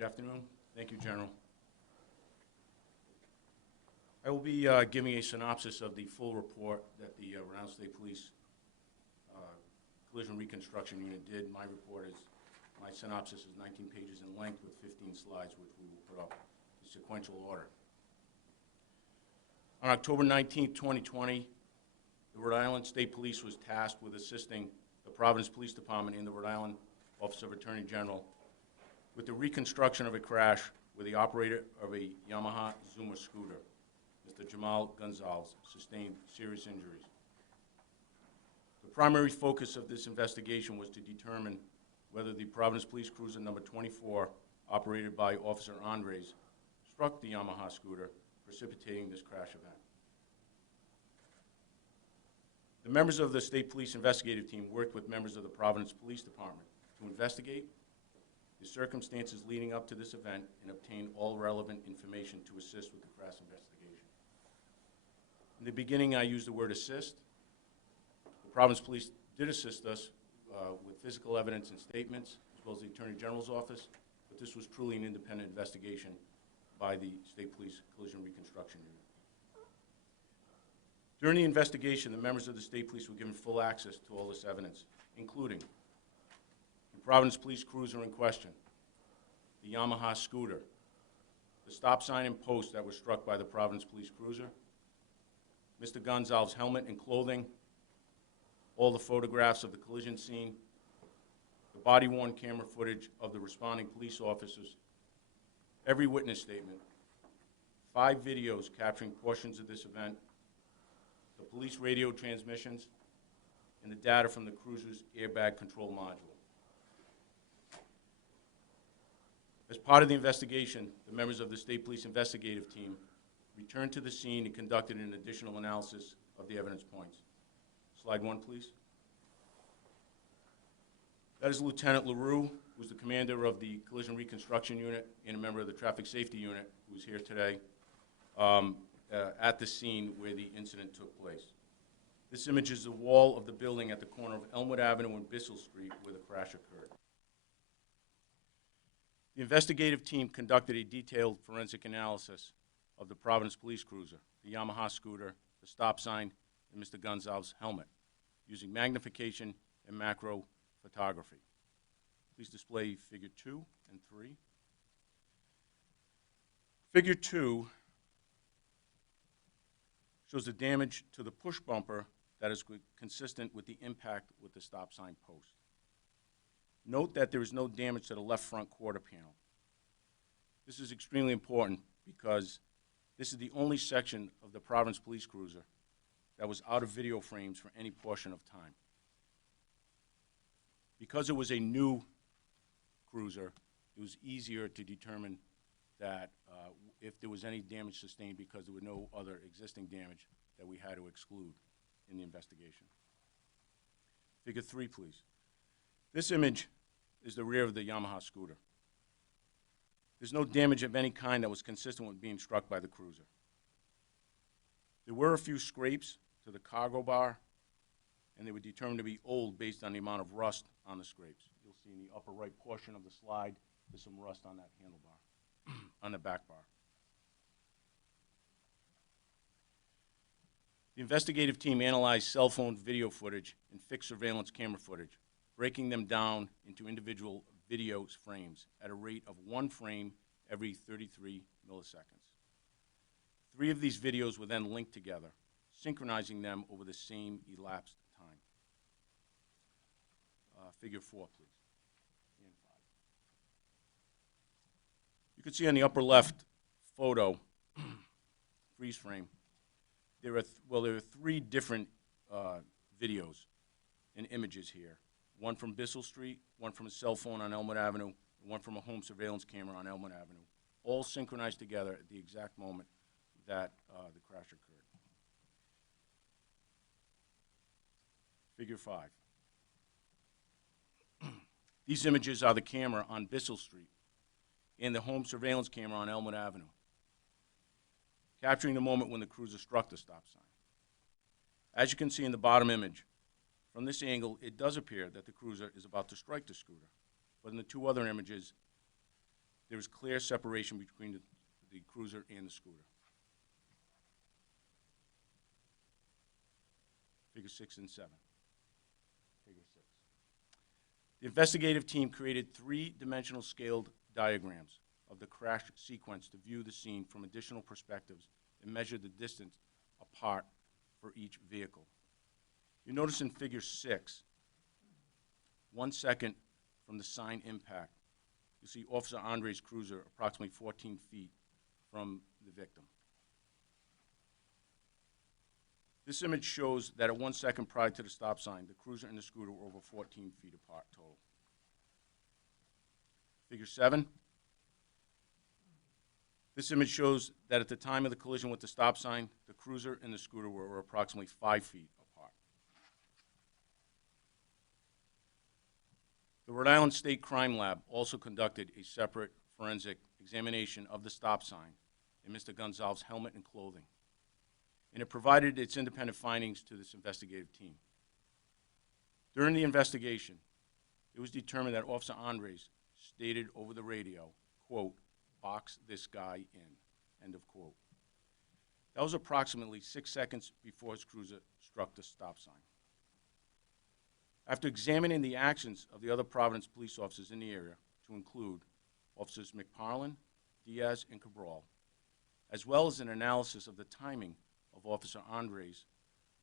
Good afternoon. Thank you, General. I will be giving a synopsis of the full report that the Rhode Island State Police Collision Reconstruction Unit did. My synopsis is 19 pages in length with 15 slides, which we will put up in sequential order. On October 19, 2020, the Rhode Island State Police was tasked with assisting the Providence Police Department and the Rhode Island Office of Attorney General with the reconstruction of a crash where the operator of a Yamaha Zuma scooter, Mr. Jamal Gonzalez, sustained serious injuries. The primary focus of this investigation was to determine whether the Providence Police Cruiser number 24, operated by Officer Andres, struck the Yamaha scooter, precipitating this crash event. The members of the State Police investigative team worked with members of the Providence Police Department to investigate the circumstances leading up to this event and obtain all relevant information to assist with the crash investigation. In the beginning, I used the word assist. The Providence Police did assist us with physical evidence and statements, as well as the Attorney General's office, but this was truly an independent investigation by the State Police Collision Reconstruction Unit. During the investigation, the members of the State Police were given full access to all this evidence, including the Providence Police Cruiser in question, the Yamaha scooter, the stop sign and post that were struck by the Providence Police Cruiser, Mr. Gonzalez's helmet and clothing, all the photographs of the collision scene, the body-worn camera footage of the responding police officers, every witness statement, 5 videos capturing portions of this event, the police radio transmissions, and the data from the cruiser's airbag control module. As part of the investigation, the members of the State Police investigative team returned to the scene and conducted an additional analysis of the evidence points. Slide 1, please. That is Lieutenant LaRue, who's the commander of the Collision Reconstruction Unit and a member of the Traffic Safety Unit, who's here today at the scene where the incident took place. This image is the wall of the building at the corner of Elmwood Avenue and Bissell Street where the crash occurred. The investigative team conducted a detailed forensic analysis of the Providence Police Cruiser, the Yamaha scooter, the stop sign, and Mr. Gonzalez's helmet, using magnification and macro photography. Please display Figure 2 and 3. Figure 2 shows the damage to the push bumper that is consistent with the impact with the stop sign post. Note that there is no damage to the left front quarter panel. This is extremely important because this is the only section of the Providence Police Cruiser that was out of video frames for any portion of time. Because it was a new cruiser, it was easier to determine that if there was any damage sustained because there were no other existing damage that we had to exclude in the investigation. Figure 3, please. This image is the rear of the Yamaha scooter. There's no damage of any kind that was consistent with being struck by the cruiser. There were a few scrapes to the cargo bar, and they were determined to be old based on the amount of rust on the scrapes. You'll see in the upper right portion of the slide, there's some rust on that handlebar, on the back bar. The investigative team analyzed cell phone video footage and fixed surveillance camera footage, breaking them down into individual video frames at a rate of 1 frame every 33 milliseconds. 3 of these videos were then linked together, synchronizing them over the same elapsed time. Figure 4, please. And 5. You can see on the upper left photo, freeze frame, there are 3 different videos and images here. One from Bissell Street, one from a cell phone on Elmwood Avenue, and one from a home surveillance camera on Elmwood Avenue, all synchronized together at the exact moment that the crash occurred. Figure 5. These images are the camera on Bissell Street and the home surveillance camera on Elmwood Avenue, capturing the moment when the cruiser struck the stop sign. As you can see in the bottom image, from this angle, it does appear that the cruiser is about to strike the scooter. But in the 2 other images, there was clear separation between the cruiser and the scooter. Figure 6 and 7. Figure 6. The investigative team created three-dimensional scaled diagrams of the crash sequence to view the scene from additional perspectives and measure the distance apart for each vehicle. You notice in figure 6, 1 second from the sign impact, you see Officer Andre's cruiser approximately 14 feet from the victim. This image shows that at 1 second prior to the stop sign, the cruiser and the scooter were over 14 feet apart total. Figure 7. This image shows that at the time of the collision with the stop sign, the cruiser and the scooter were approximately 5 feet apart. The Rhode Island State Crime Lab also conducted a separate forensic examination of the stop sign and Mr. Gonzalez's helmet and clothing, and it provided its independent findings to this investigative team. During the investigation, it was determined that Officer Andres stated over the radio, quote, "Box this guy in," end of quote. That was approximately 6 seconds before his cruiser struck the stop sign. After examining the actions of the other Providence police officers in the area, to include Officers McParlin, Diaz, and Cabral, as well as an analysis of the timing of Officer Andre's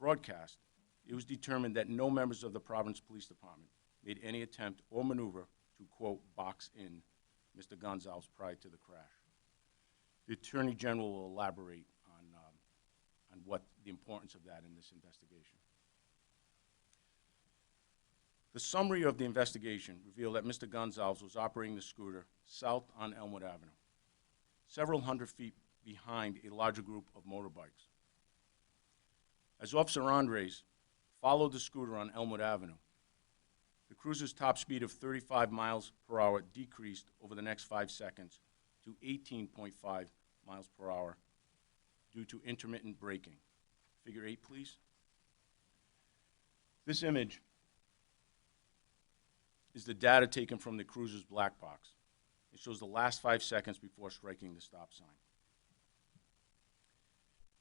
broadcast, it was determined that no members of the Providence Police Department made any attempt or maneuver to, quote, "box in" Mr. Gonzalez prior to the crash. The Attorney General will elaborate on what the importance of that in this investigation. The summary of the investigation revealed that Mr. Gonzalez was operating the scooter south on Elmwood Avenue, several hundred feet behind a larger group of motorbikes. As Officer Andres followed the scooter on Elmwood Avenue, the cruiser's top speed of 35 miles per hour decreased over the next 5 seconds to 18.5 miles per hour due to intermittent braking. Figure 8, please. This image is the data taken from the cruiser's black box. It shows the last 5 seconds before striking the stop sign.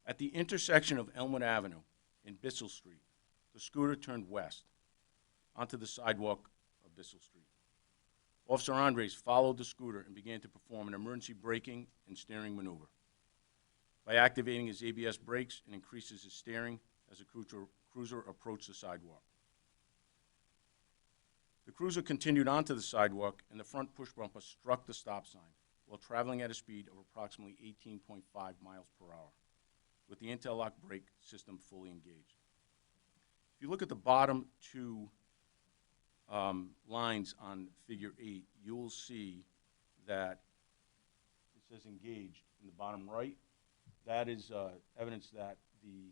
At the intersection of Elmwood Avenue and Bissell Street, the scooter turned west onto the sidewalk of Bissell Street. Officer Andres followed the scooter and began to perform an emergency braking and steering maneuver. By activating his ABS brakes and increases his steering as the cruiser approached the sidewalk. The cruiser continued onto the sidewalk and the front push bumper struck the stop sign while traveling at a speed of approximately 18.5 miles per hour with the interlock brake system fully engaged. If you look at the bottom two lines on figure 8, you will see that it says engaged in the bottom right. That is evidence that the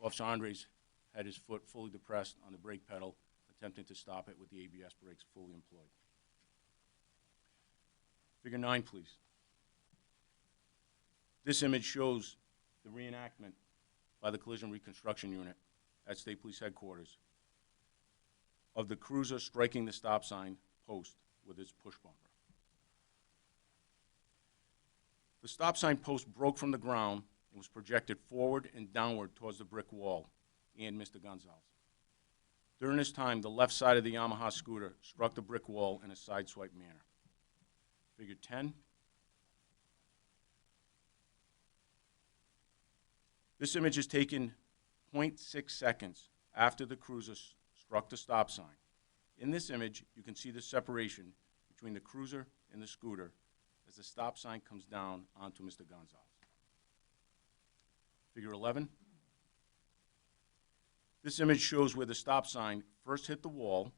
Officer Andres had his foot fully depressed on the brake pedal, attempting to stop it with the ABS brakes fully employed. Figure 9, please. This image shows the reenactment by the Collision Reconstruction Unit at State Police Headquarters of the cruiser striking the stop sign post with its push bumper. The stop sign post broke from the ground and was projected forward and downward towards the brick wall and Mr. Gonzalez. During this time, the left side of the Yamaha scooter struck the brick wall in a sideswipe manner. Figure 10. This image is taken 0.6 seconds after the cruiser struck the stop sign. In this image, you can see the separation between the cruiser and the scooter as the stop sign comes down onto Mr. Gonzalez. Figure 11. This image shows where the stop sign first hit the wall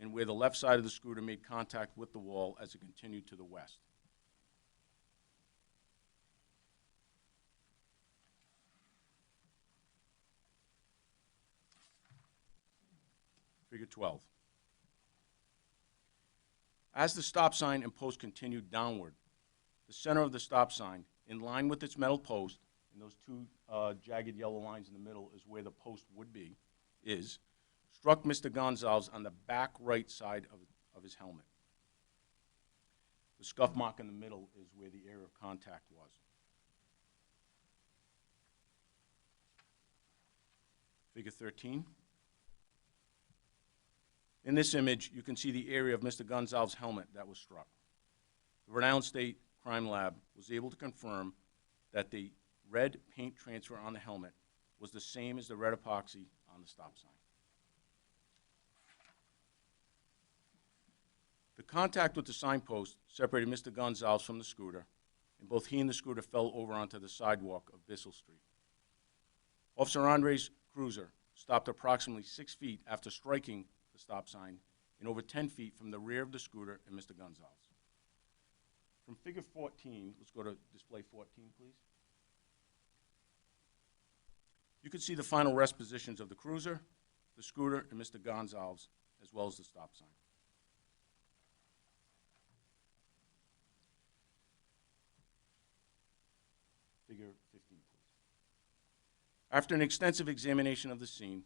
and where the left side of the scooter made contact with the wall as it continued to the west. Figure 12. As the stop sign and post continued downward, the center of the stop sign, in line with its metal post, and those two jagged yellow lines in the middle is where the post would be, struck Mr. Gonzalez on the back right side of his helmet. The scuff mark in the middle is where the area of contact was. Figure 13. In this image, you can see the area of Mr. Gonzalez's helmet that was struck. The Rhode Island State Crime Lab was able to confirm that the red paint transfer on the helmet was the same as the red epoxy on the stop sign. The contact with the signpost separated Mr. Gonzalez from the scooter, and both he and the scooter fell over onto the sidewalk of Bissell Street. Officer Andre's cruiser stopped approximately 6 feet after striking the stop sign and over 10 feet from the rear of the scooter and Mr. Gonzalez. From figure 14, let's go to display 14, please. You can see the final rest positions of the cruiser, the scooter, and Mr. Gonzalez, as well as the stop sign. Figure 15, please. After an extensive examination of the scene,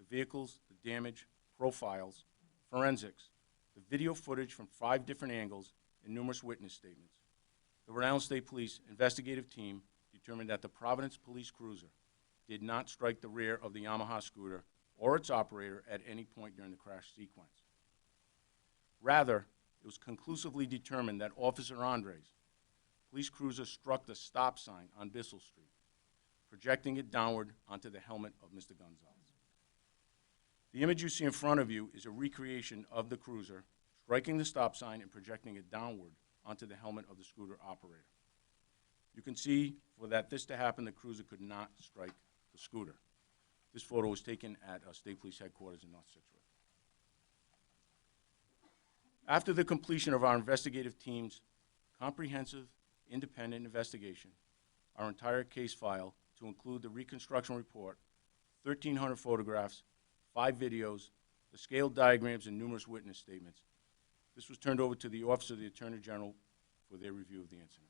the vehicles, the damage, profiles, forensics, the video footage from 5 different angles, and numerous witness statements, the Rhode Island State Police investigative team determined that the Providence Police Cruiser did not strike the rear of the Yamaha scooter or its operator at any point during the crash sequence. Rather, it was conclusively determined that Officer Andre's police cruiser struck the stop sign on Bissell Street, projecting it downward onto the helmet of Mr. Gonzalez. The image you see in front of you is a recreation of the cruiser striking the stop sign and projecting it downward onto the helmet of the scooter operator. You can see for that this to happen, the cruiser could not strike the scooter. This photo was taken at State Police Headquarters in North Situate. After the completion of our investigative team's comprehensive, independent investigation, our entire case file, to include the reconstruction report, 1,300 photographs, 5 videos, the scaled diagrams, and numerous witness statements, this was turned over to the Office of the Attorney General for their review of the incident.